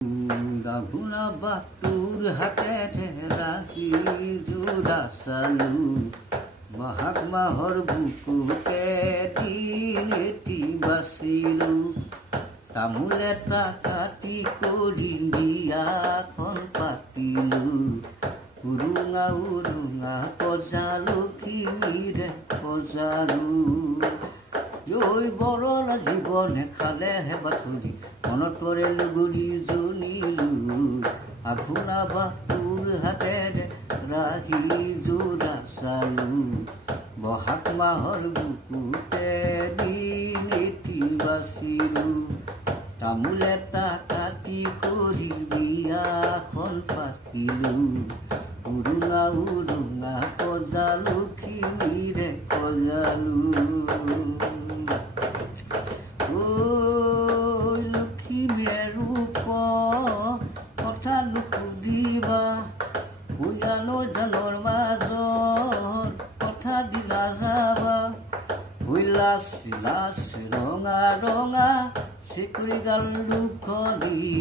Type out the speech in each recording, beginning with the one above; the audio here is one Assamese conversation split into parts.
গাভুনা বাটুৰ হাতেৰে ৰাখি যোৰা চালো বহাগ মাহৰ বুকুতে দিন এটি বাচিলো তামোল এটা কাটি কৰি বিয়াখন পাতিলো উৰুঙা উৰুঙা কজালখিনিৰে সজালো ঐ বৰল জীৱনে খালেহে বাতৰি মনত পৰে লুগুৰি জনিলো আঘোনা বাটুৰ হাতেৰে ৰাখি যোৰা চালো বহাগ মাহৰ বুকুতে দিন এটি বাচিলো তামোল এটা কাটি কৰি বিয়াখন পাতিলো উৰুঙা উৰুঙা কজালখিনিৰে সজালো জানৰ মাজৰ কথা দিলা যাবা লাচ লাচ ৰঙা ৰঙা চিকুৰি গাল দুখনি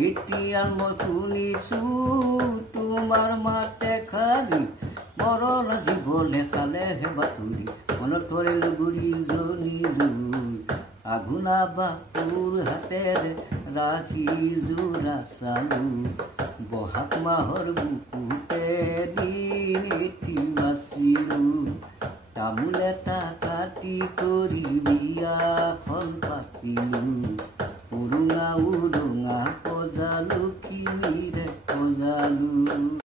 এতিয়া মই শুনিছো তোমাৰ মাতে খালি মৰণ জীৱনে খালেহে বাতৰি মনত পৰে লুগুৰি জনিলো আঘোনা বাটুৰ হাতেৰে ৰাখি যোৰা চালো বহাগ মাহৰ বুকুতে দিন এটি বাচিলো তামোল